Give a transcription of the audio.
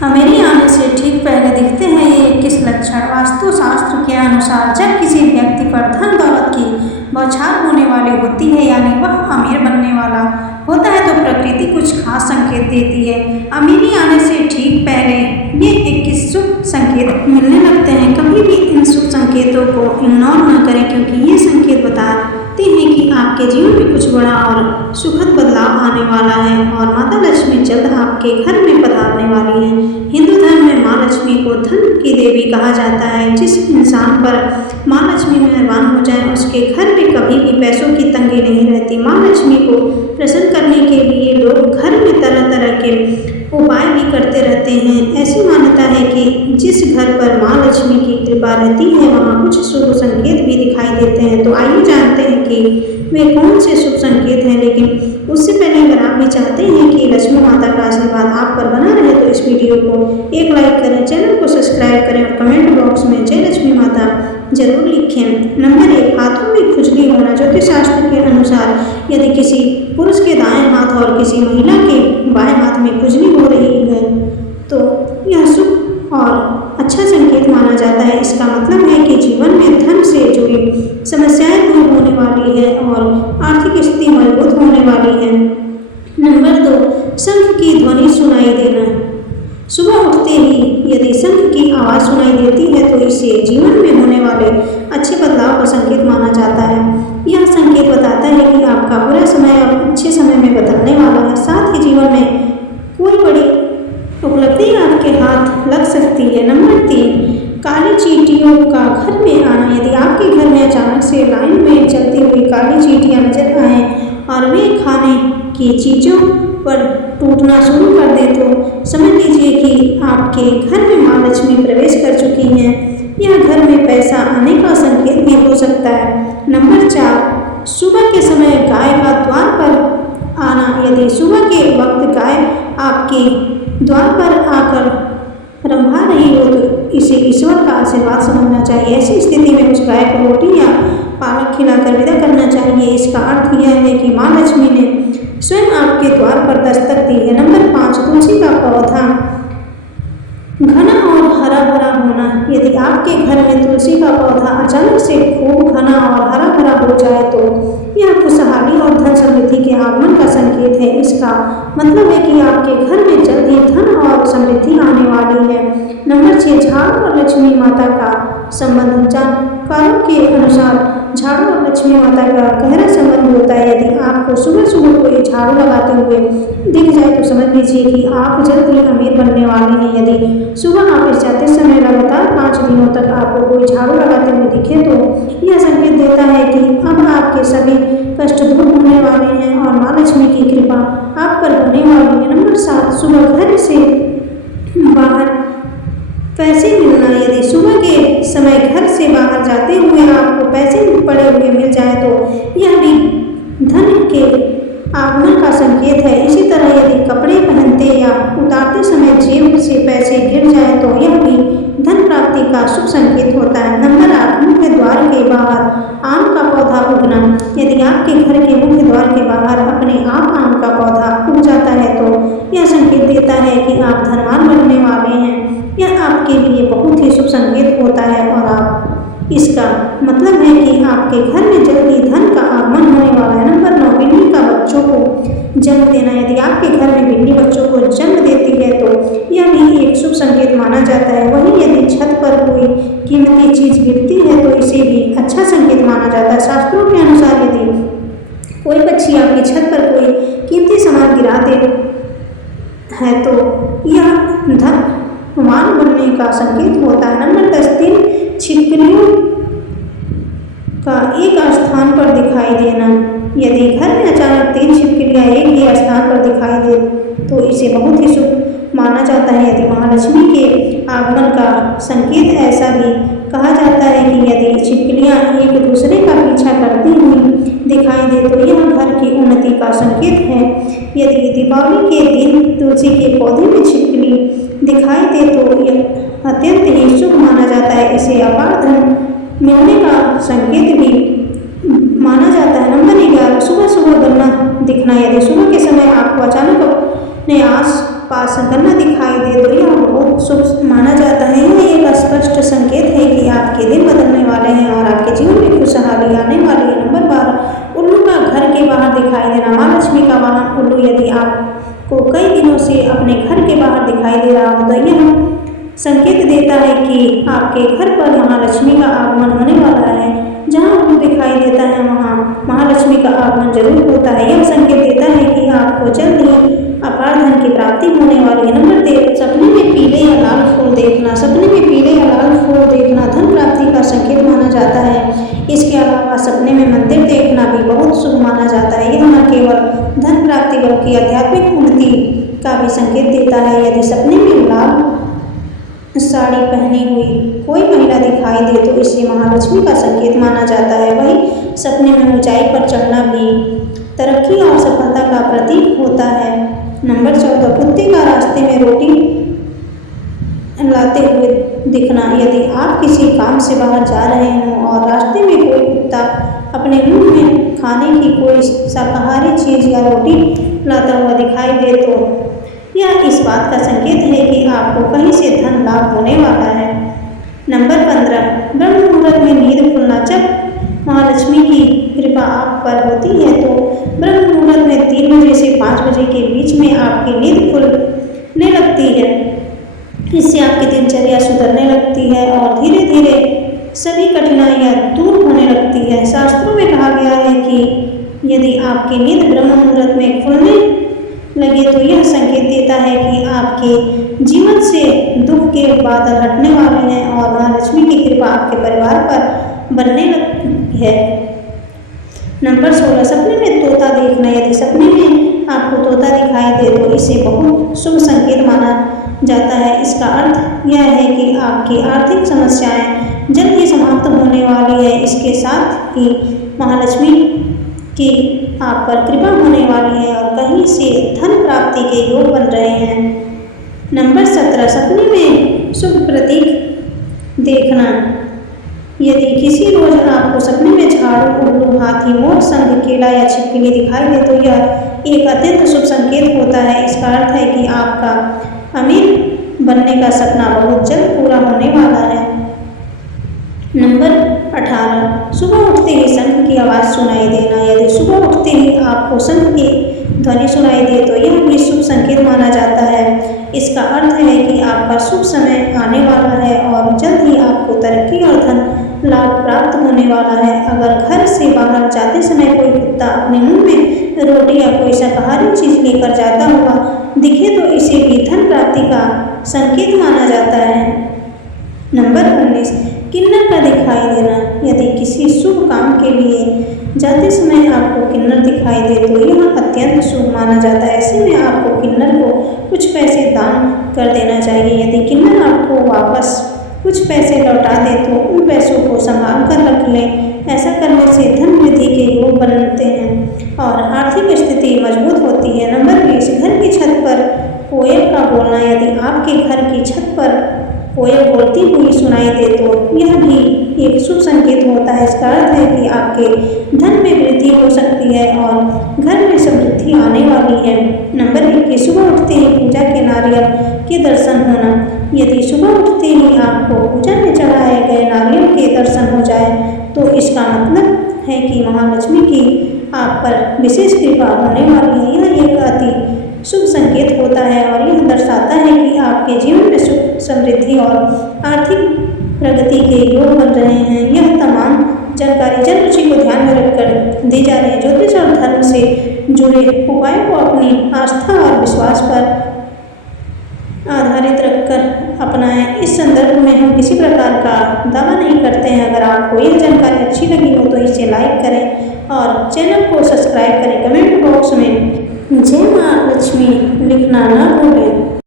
मेरी आने से ठीक पहले दिखते हैं ये 21 लक्षण। वास्तुशास्त्र के अनुसार जब किसी व्यक्ति पर धन दौलत की बौछार होने वाली होती है, यानी वह अमीर बनने वाला होता है, तो प्रकृति कुछ खास संकेत देती है। अमीरी आने से ठीक पहले ये 21 शुभ संकेत मिलने लगते हैं। कभी भी इन शुभ संकेतों को इग्नोर न करें, क्योंकि ये संकेत बताते हैं कि आपके जीवन में कुछ बड़ा और सुखद बदलाव आने वाला है और माता लक्ष्मी जल्द आपके घर में पधारने वाली है। हिंदू धर्म में माँ लक्ष्मी को धन की देवी कहा जाता है। जिस इंसान पर माँ लक्ष्मी मेहरबान हो जाए, उसके घर में कभी भी पैसों की तंगी नहीं रहती। माँ लक्ष्मी को प्रसन्न करने के लिए लोग घर में तरह तरह के उपाय भी करते रहते हैं। ऐसी मान्यता है कि जिस घर पर माँ लक्ष्मी की कृपा रहती है, वहाँ कुछ शुभ संकेत भी दिखाई देते हैं। तो आइए जानते हैं कि वे कौन से शुभ संकेत हैं। लेकिन उससे पहले अगर आप भी चाहते हैं कि लक्ष्मी माता का आशीर्वाद आप पर बना रहे, तो इस वीडियो को एक लाइक करें, चैनल को सब्सक्राइब करें और कमेंट बॉक्स में जय लक्ष्मी माता जरूर लिखें। नंबर 1, हाथों में खुजली होना। ज्योतिष शास्त्र के अनुसार यदि किसी पुरुष के दाएं हाथ और किसी महिला के बाएं हाथ में खुजली हो रही है, तो यह शुभ और अच्छा संकेत माना जाता है। इसका मतलब है कि जीवन में धन से जुड़ी समस्याएं दूर होने वाली है और आर्थिक स्थिति मजबूत होने वाली है। नंबर 2, शंख की ध्वनि सुनाई देना। सुबह उठते ही यदि शंख की आवाज़ सुनाई देती है, तो इसे जीवन में होने वाले अच्छे बदलाव का संकेत माना जाता है। यह संकेत बताता है कि आपका बुरा समय अब अच्छे समय में बदलने वाला है। साथ ही जीवन में कोई बड़ी उपलब्धि आपके हाथ लग सकती है। नंबर 3, काली चींटियों का घर में आना। यदि आपके घर में अचानक से लाइन में चलती हुई काली चींटियां नजर आएँ और वे खाने की चीज़ों पर टूटना शुरू कर दे, तो समझ लीजिए कि आपके घर में माँ लक्ष्मी प्रवेश कर चुकी हैं। यह घर में पैसा आने का संकेत भी हो सकता है। नंबर 4, सुबह के समय गाय का द्वार पर आना। यदि सुबह के वक्त गाय आपके द्वार पर आकर रंभा रही हो, तो इसे ईश्वर का आशीर्वाद समझना चाहिए। ऐसी स्थिति में उस गाय को रोटी या पालक खिलाकर विदा करना चाहिए। इसका अर्थ यह है कि माँ लक्ष्मी ने स्वयं आपके द्वार पर दस्तक दी है। नंबर 5, तुलसी का पौधा घना और हरा भरा होना। यदि आपके घर में तुलसी का पौधा अचानक से खूब घना और हरा भरा हो जाए, तो यह खुशहाली और धन समृद्धि के आगमन का संकेत है। इसका मतलब है कि आपके घर में जल्द ही धन और समृद्धि आने वाली है। नंबर 6, झाड़ू और लक्ष्मी माता का संबंध। जानकारों के अनुसार झाड़ू और लक्ष्मी माता का गहरा संबंध होता है। यदि आपको सुबह सुबह कोई झाड़ू लगाते हुए दिख जाए, तो समझ लीजिए कि आप जल्द ही अमीर बनने वाले हैं। यदि सुबह ऑफिस जाते समय लगातार 5 दिनों तक आपको कोई झाड़ू लगाते हुए दिखे, तो यह संकेत देता है कि अब आपके सभी कष्ट दूर होने वाले हैं और माँ लक्ष्मी की कृपा आप पर होने वाली है। नंबर 7, सुबह घर से बाहर पैसे मिलना। यदि सुबह के समय घर से बाहर जाते हुए आपको पैसे पड़े हुए मिल जाए, तो यह भी धन के आगमन का संकेत है। इसी तरह यदि कपड़े पहनते या उतारते समय जेब से पैसे गिर जाए, तो यह भी धन प्राप्ति का शुभ संकेत होता है। नंबर 8, मुख्य द्वार के बाहर आम का पौधा उगना। यदि आपके घर के मुख्य द्वार के बाहर अपने आप आम का पौधा उग जाता है, तो यह संकेत देता है कि आप धनवान बनने वाले हैं। यह आपके लिए बहुत ही शुभ संकेत होता है और आप इसका मतलब है कि आपके घर में जल्द ही धन का आगमन होने वाला है। नंबर 9, बिल्ली का बच्चों को जन्म देना। यदि आपके घर में बिल्ली बच्चों को जन्म देती है, तो यह भी एक शुभ संकेत माना जाता है। वहीं यदि छत पर कोई कीमती चीज गिरती है, तो इसे भी अच्छा संकेत माना जाता है। शास्त्रों के अनुसार यदि कोई पक्षी आपकी छत पर कोई कीमती सामान गिरा दे है, तो यह धनवान बनने का संकेत होता है। नंबर 10, 3 छिपकलियों का एक स्थान पर दिखाई देना। यदि घर में अचानक 3 छिपकलियां एक ही स्थान पर दिखाई दे, तो इसे बहुत ही शुभ माना जाता है। यदि महालक्ष्मी के आगमन का संकेत ऐसा भी कहा जाता है कि यदि छिपकलियां एक दूसरे का पीछा करती हुई दिखाई दे, तो यह घर की उन्नति का संकेत है। यदि दीपावली के दिन तुलसी के पौधे में छिपकली दिखाई दे, तो यह अत्यंत ही शुभ माना जाता है। इसे अपार धन मिलने का संकेत भी माना जाता है। नंबर 11, सुबह सुबह गन्ना दिखना। यदि सुबह के समय आपको अचानक अपने आस पास गन्ना दिखाई दे, तो यह दिखाई दे रहा हो तो यह संकेत देता है कि आपके घर पर महालक्ष्मी का आगमन होने वाला है। जहाँ फूल दिखाई देता है वहाँ महालक्ष्मी का आगमन जरूर होता है। यह संकेत देता है कि आपको जल्द ही अपार धन की प्राप्ति होने वाली है। नंबर 13, सपने में पीले या लाल फूल देखना। सपने में पीले या लाल फूल देखना धन प्राप्ति का संकेत माना जाता है। इसके अलावा सपने में मंदिर देखना भी बहुत शुभ माना जाता है। यह न केवल धन प्राप्ति बल्कि आध्यात्मिक उन्नति का भी संकेत देता है। यदि सपने में लाल साड़ी पहनी हुई कोई महिला दिखाई दे तो इसे महालक्ष्मी का संकेत माना जाता है। वही सपने में ऊंचाई पर चढ़ना भी तरक्की और सफलता का प्रतीक होता है। नंबर 14, कुत्ते का रास्ते में रोटी लाते हुए दिखना। यदि आप किसी काम से बाहर जा रहे हों और रास्ते में कोई कुत्ता अपने मुंह में खाने की कोई शाकाहारी चीज़ या रोटी लाता हुआ दिखाई दे तो यह इस बात का संकेत है कि आपको कहीं से धन लाभ होने वाला है। नंबर 15, ब्रह्म मुहूर्त में नींद खुलना। जब महालक्ष्मी की कृपा आप पर होती है तो ब्रह्म मुहूर्त में 3 बजे से 5 बजे के बीच में आपकी नींद खुलने लगती है। इससे आपकी दिनचर्या सुधरने लगती है और धीरे धीरे सभी कठिनाइयाँ दूर होने लगती है। शास्त्रों में कहा गया है कि यदि आपकी नींद ब्रह्म मुहूर्त में खुलने लगे तो यह संकेत देता है कि आपके जीवन से दुख के बादल हटने वाले हैं और महालक्ष्मी की कृपा आपके परिवार पर बनने लगी है। नंबर 16, सपने में तोता देखना। यदि सपने में आपको तोता दिखाई दे तो इसे बहुत शुभ संकेत माना जाता है। इसका अर्थ यह है कि आपकी आर्थिक समस्याएं जल्द ही समाप्त होने वाली है। इसके साथ ही महालक्ष्मी की आप पर कृपा होने वाली है और कहीं से धन प्राप्ति के योग बन रहे हैं। नंबर 17, सपने में शुभ प्रतीक देखना। यदि किसी रोज आपको सपने में झाड़ू, उल्लू, हाथी, मोर, शंख, केला या छिपकली दिखाई दे तो यह एक अत्यंत शुभ संकेत होता है। इसका अर्थ है कि आपका अमीर बनने का सपना बहुत जल्द पूरा होने वाला है। नंबर 18, सुबह उठते ही शंख की आवाज़ सुनाई देना। यदि सुबह उठते ही आपको शंख की ध्वनि सुनाई दे तो यह भी शुभ संकेत माना जाता है। इसका अर्थ है कि आपका शुभ समय आने वाला है और जल्द ही आपको तरक्की और धन लाभ प्राप्त होने वाला है। अगर घर से बाहर जाते समय कोई कुत्ता अपने मुंह में रोटी या कोई शाकाहारी चीज़ लेकर जाता हुआ दिखे तो इसे भी धन प्राप्ति का संकेत माना जाता है। नंबर 19, किन्नर का दिखाई देना। यदि किसी शुभ काम के लिए जाते समय आपको किन्नर दिखाई दे तो यह अत्यंत शुभ माना जाता है। ऐसे में आपको किन्नर को कुछ पैसे दान कर देना चाहिए। यदि किन्नर आपको वापस कुछ पैसे लौटा दे तो उन पैसों को संभाल कर रख लें। ऐसा करने से धन वृद्धि के योग बनते हैं और आर्थिक स्थिति मजबूत होती है। नंबर 20, घर की छत पर कोयल का बोलना। यदि आपके घर की छत पर कोयल बोलती हुई सुनाई दे तो यह भी एक शुभ संकेत होता है। इसका अर्थ है कि आपके धन में वृद्धि हो सकती है और घर में समृद्धि आने वाली है। नंबर 21, सुबह उठते ही पूजा के नारियल के दर्शन होना। यदि सुबह उठते ही आपको पूजा में चढ़ाए गए नारियल के दर्शन हो जाए तो इसका मतलब है कि महालक्ष्मी की आप पर विशेष कृपा होने वाली है। यह एक अति शुभ संकेत होता है और यह दर्शाता है कि आपके जीवन में सुख, समृद्धि और आर्थिक प्रगति के योग बन रहे हैं। यह तमाम जानकारी जन रुचि को ध्यान में रखकर दी जा रही है। ज्योतिष और धर्म से जुड़े उपायों को अपनी आस्था और विश्वास पर आधारित रखकर अपनाएं। इस संदर्भ में हम किसी प्रकार का दावा नहीं करते हैं। अगर आपको यह जानकारी अच्छी लगी हो तो इसे लाइक करें और चैनल को सब्सक्राइब करें। कमेंट बॉक्स में जय मां लक्ष्मी लिखना न भूलें।